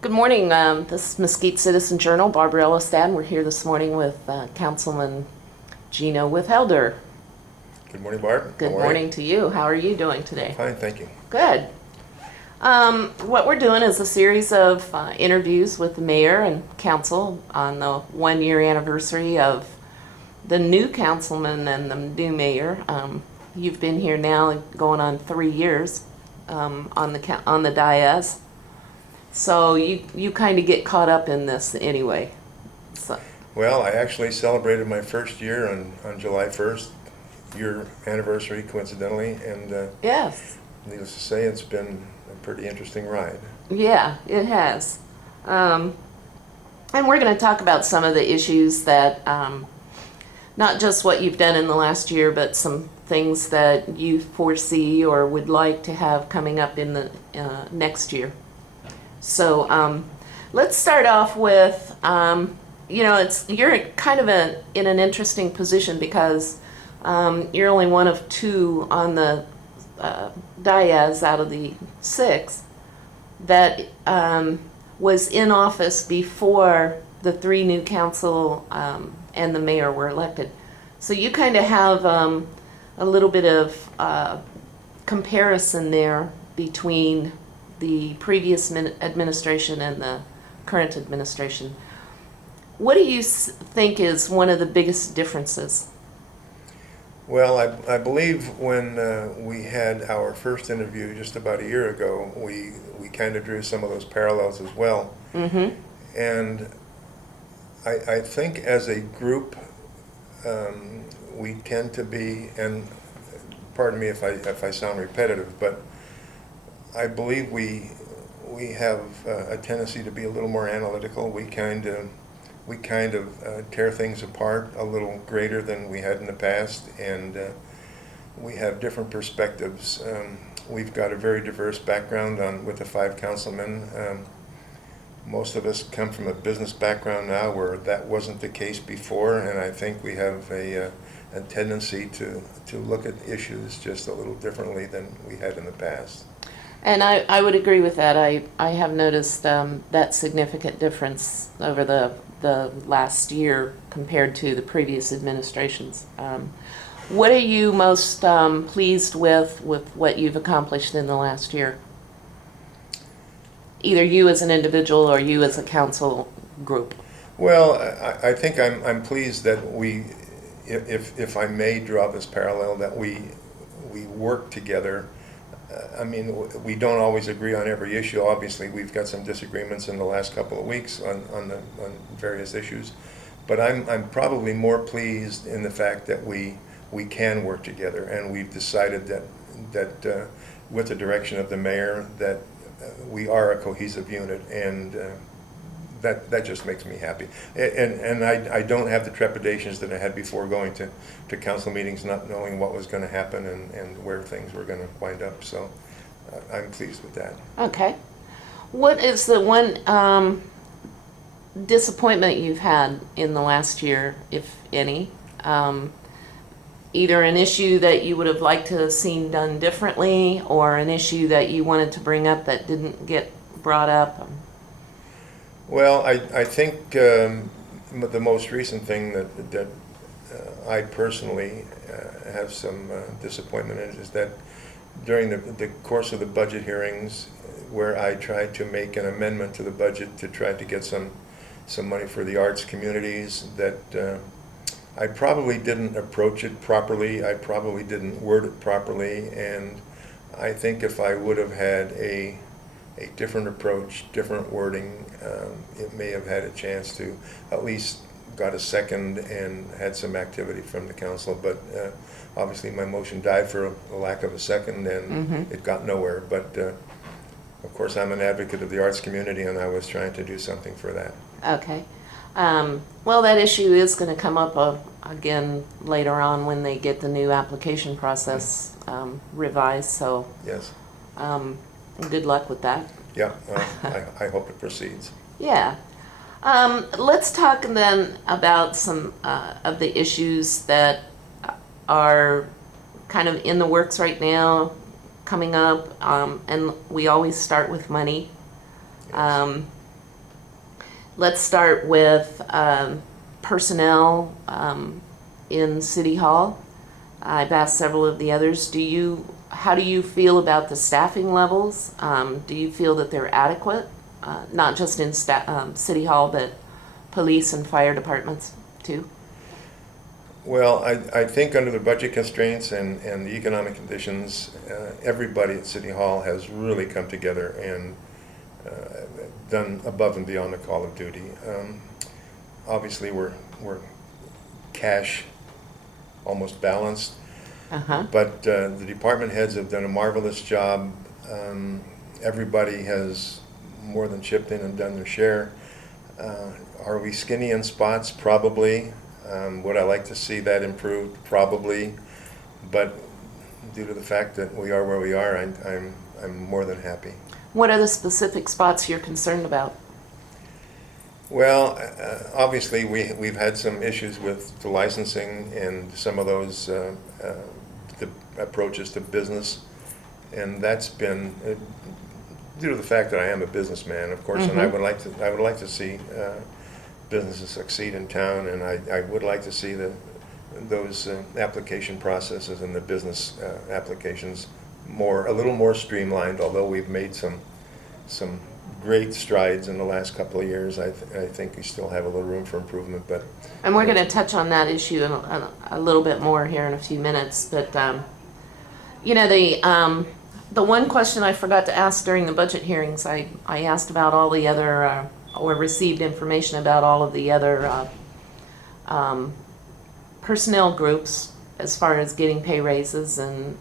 Good morning. This is Mesquite Citizen Journal, Barbara Ellistad. We're here this morning with Councilman Withelder. Good morning, Barb. Good morning to you. How are you doing today? Fine, thank you. Good. What we're doing is a series of interviews with the mayor and council on the 1-year anniversary of the new councilman and the new mayor. You've been here now going on 3 years on the dais. So you kind of get caught up in this anyway. So. Well, I actually celebrated my first year on July 1st, your anniversary coincidentally, and Yes. needless to say, it's been a pretty interesting ride. Yeah, it has. And we're going to talk about some of the issues that, not just what you've done in the last year, but some things that you foresee or would like to have coming up in the next year. So let's start off with, you're kind of in an interesting position because you're only one of 2 on the dais out of the 6 that was in office before the 3 new council and the mayor were elected. So you kind of have a little bit of comparison there between the previous administration and the current administration. What do you think is one of the biggest differences? Well, I believe when we had our first interview just about a year ago, we kind of drew some of those parallels as well. Mm-hmm. And I think as a group, we tend to be, and pardon me if I sound repetitive, but I believe we have a tendency to be a little more analytical. We kind of tear things apart a little greater than we had in the past, and we have different perspectives. We've got a very diverse background with the 5 councilmen. Most of us come from a business background now where that wasn't the case before, and I think we have a tendency to look at issues just a little differently than we had in the past. And I would agree with that. I have noticed that significant difference over the last year compared to the previous administrations. What are you most pleased with what you've accomplished in the last year? Either you as an individual or you as a council group. Well, I think I'm pleased that we, if I may draw this parallel, that we work together. I mean, we don't always agree on every issue. Obviously, we've got some disagreements in the last couple of weeks on various issues, but I'm probably more pleased in the fact that we can work together, and we've decided that with the direction of the mayor that we are a cohesive unit, and that just makes me happy. And I don't have the trepidations that I had before going to council meetings, not knowing what was going to happen and where things were going to wind up. So I'm pleased with that. Okay. What is the one disappointment you've had in the last year, if any? Either an issue that you would have liked to have seen done differently, or an issue that you wanted to bring up that didn't get brought up? Well, I think the most recent thing that I personally have some disappointment in is that during the course of the budget hearings, where I tried to make an amendment to the budget to try to get some money for the arts communities, that I probably didn't approach it properly. I probably didn't word it properly, and I think if I would have had a different approach, different wording, it may have had a chance to at least got a second and had some activity from the council. But obviously my motion died for a lack of a second, and it got nowhere. But of course I'm an advocate of the arts community, and I was trying to do something for that. Okay. Well, that issue is going to come up again later on when they get the new application process revised. So Yes. Good luck with that. Yeah, I hope it proceeds. Yeah. Let's talk then about some of the issues that are kind of in the works right now, coming up, and we always start with money. let's start with personnel in City Hall. I've asked several of the others. How do you feel about the staffing levels? Do you feel that they're adequate, not just in City Hall, but police and fire departments too? Well, I think under the budget constraints and the economic conditions, everybody at City Hall has really come together and done above and beyond the call of duty. Obviously, we're cash almost balanced, but the department heads have done a marvelous job. Everybody has more than chipped in and done their share. Are we skinny in spots? Probably. Would I like to see that improved? Probably. But due to the fact that we are where we are, I'm more than happy. What are the specific spots you're concerned about? Well, obviously we've had some issues with the licensing and some of those the approaches to business, and that's been due to the fact that I am a businessman, of course, and I would like to see businesses succeed in town, and I would like to see those application processes and the business applications a little more streamlined. Although we've made some great strides in the last couple of years, I think we still have a little room for improvement. And we're going to touch on that issue in a little bit more here in a few minutes. But you know, the one question I forgot to ask during the budget hearings, I asked about all the other or received information about all of the other personnel groups as far as getting pay raises, and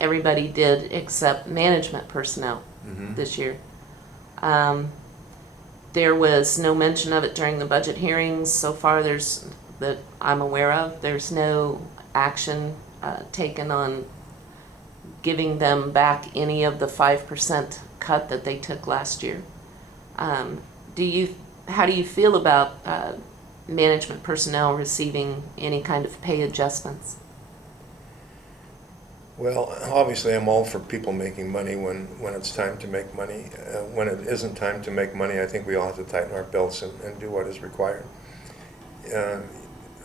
everybody did except management personnel this year. There was no mention of it during the budget hearings so far. That I'm aware of. There's no action taken on giving them back any of the 5% cut that they took last year. How do you feel about management personnel receiving any kind of pay adjustments? Well, obviously I'm all for people making money when it's time to make money. When it isn't time to make money, I think we all have to tighten our belts and do what is required.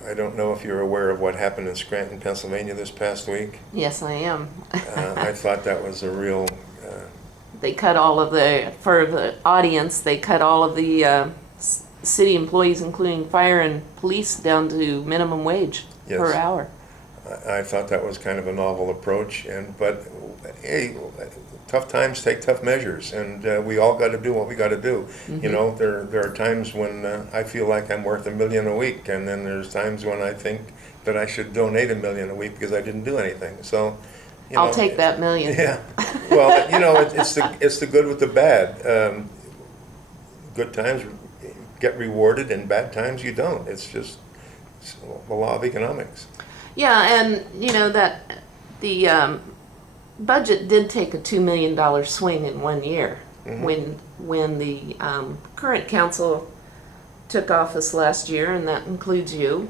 I don't know if you're aware of what happened in Scranton, Pennsylvania this past week. Yes, I am. I thought that was a real... They cut all of for the audience, they cut all of the city employees, including fire and police, down to minimum wage per hour. I thought that was kind of a novel approach, but hey, tough times take tough measures, and we all got to do what we got to do. You know, there are times when I feel like I'm worth $1 million a week, and then there's times when I think that I should donate $1 million a week because I didn't do anything. So, I'll take that $1 million. Yeah. Well, you know, it's the good with the bad. Good times get rewarded, and bad times you don't. It's just the law of economics. Yeah, and you know that the budget did take a $2 million swing in 1 year. When the current council took office last year, and that includes you.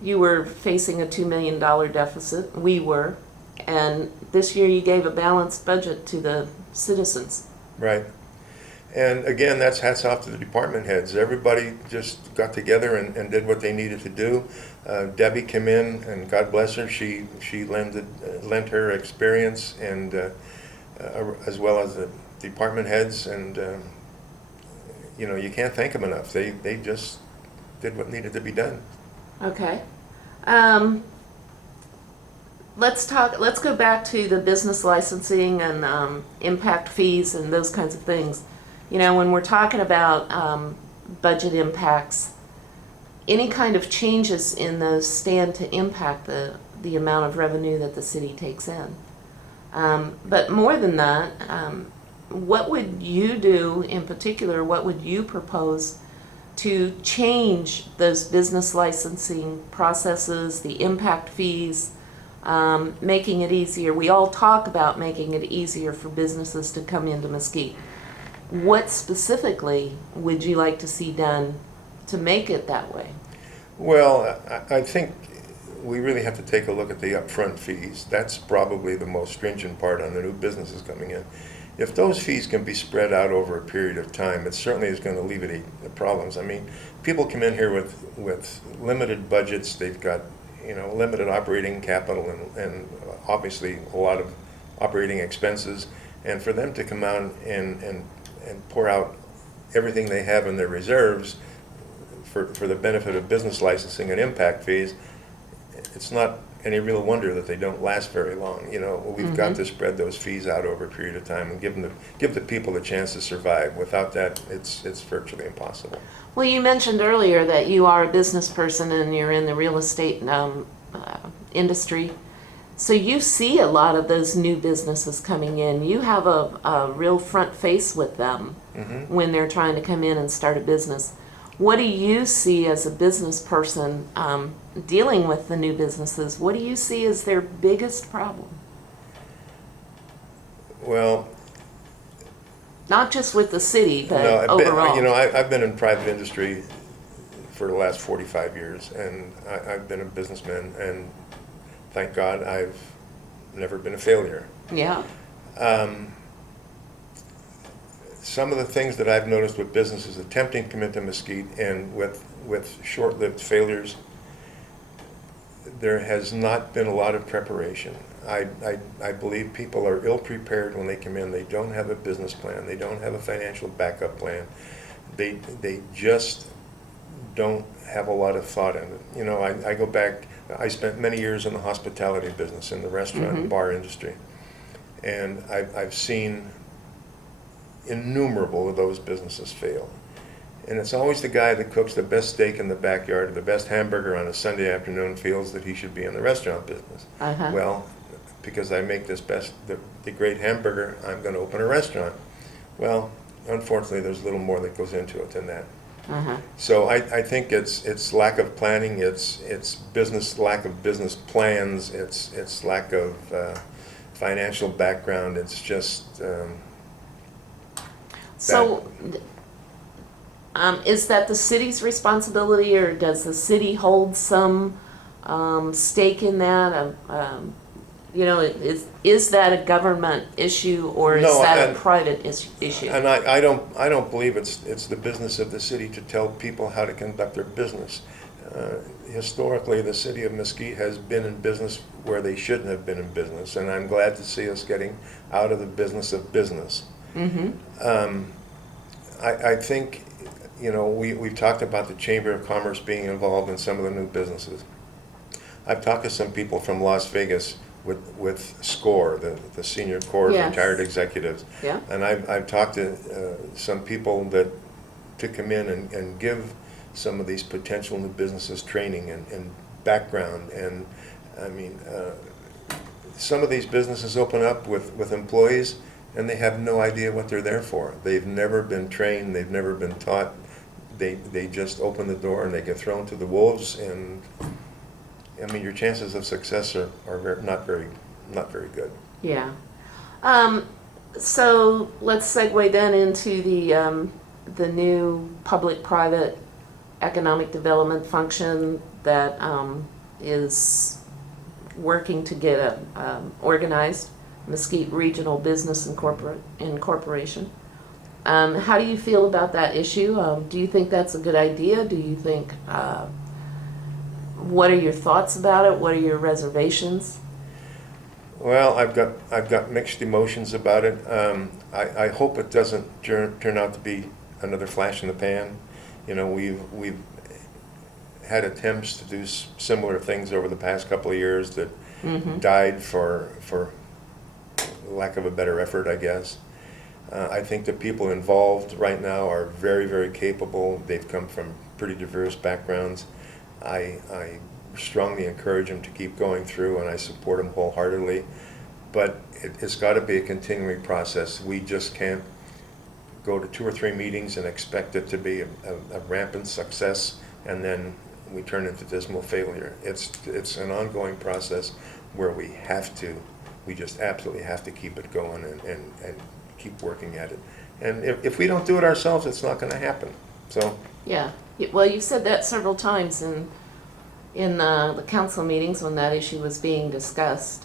You were facing a $2 million deficit. We were, and this year you gave a balanced budget to the citizens. Right. And again, that's hats off to the department heads. Everybody just got together and did what they needed to do. Debbie came in, and God bless her, she lent her experience, and as well as the department heads, and you know, you can't thank them enough. They just did what needed to be done. Okay. Let's go back to the business licensing and impact fees and those kinds of things. You know, when we're talking about budget impacts, any kind of changes in those stand to impact the amount of revenue that the city takes in. But more than that, what would you do in particular, what would you propose to change those business licensing processes, the impact fees, making it easier? We all talk about making it easier for businesses to come into Mesquite. What specifically would you like to see done to make it that way? Well, I think we really have to take a look at the upfront fees. That's probably the most stringent part on the new businesses coming in. if those fees can be spread out over a period of time, it certainly is going to alleviate the problems. I mean, people come in here with limited budgets. They've got, limited operating capital and obviously a lot of operating expenses. And for them to come out and pour out everything they have in their reserves for the benefit of business licensing and impact fees, it's not any real wonder that they don't last very long. We've got to spread those fees out over a period of time and give the people the chance to survive. Without that, it's virtually impossible. Well, you mentioned earlier that you are a business person and you're in the real estate industry. So you see a lot of those new businesses coming in. You have a real front face with them when they're trying to come in and start a business. What do you see as a business person dealing with the new businesses? What do you see as their biggest problem? Well, not just with the city, but no, overall. I've been in private industry for the last 45 years, and I've been a businessman, and thank God I've never been a failure. Yeah. Some of the things that I've noticed with businesses attempting to come into Mesquite and with short-lived failures, there has not been a lot of preparation. I believe people are ill-prepared when they come in. They don't have a business plan. They don't have a financial backup plan. They just don't have a lot of thought in it. I go back, I spent many years in the hospitality business, in the restaurant and bar industry. And I've seen innumerable of those businesses fail. And it's always the guy that cooks the best steak in the backyard or the best hamburger on a Sunday afternoon feels that he should be in the restaurant business. Well, because I make the great hamburger, I'm going to open a restaurant. Well, unfortunately, there's a little more that goes into it than that. So I think it's lack of planning, it's lack of business plans, it's lack of financial background. It's just so is that the city's responsibility, or does the city hold some stake in that? Is that a government issue, or is that a private issue? And I don't believe it's the business of the city to tell people how to conduct their business. Historically, the city of Mesquite has been in business where they shouldn't have been in business, and I'm glad to see us getting out of the business of business. I think, we've talked about the Chamber of Commerce being involved in some of the new businesses. I've talked to some people from Las Vegas with SCORE, the Senior Corps of Retired Executives. Yeah. And I've talked to some people to come in and give some of these potential new businesses training and background. And I mean, some of these businesses open up with employees and they have no idea what they're there for. They've never been trained, they've never been taught. They just open the door and they get thrown to the wolves, and I mean, your chances of success are not very good. Yeah. So let's segue then into the new public-private economic development function that is working to get organized, Mesquite Regional Business Incorporation. How do you feel about that issue? Do you think that's a good idea? Do you think, what are your thoughts about it? What are your reservations? Well, I've got mixed emotions about it. I hope it doesn't turn out to be another flash in the pan. We've had attempts to do similar things over the past couple of years that died for lack of a better effort, I guess. I think the people involved right now are very, very capable. They've come from pretty diverse backgrounds. I strongly encourage them to keep going through, and I support them wholeheartedly. But it's got to be a continuing process. We just can't go to 2 or 3 meetings and expect it to be a rampant success, and then we turn into dismal failure. It's an ongoing process where we just absolutely have to keep it going and keep working at it. And if we don't do it ourselves, it's not going to happen. So yeah. Well, you've said that several times in the council meetings when that issue was being discussed.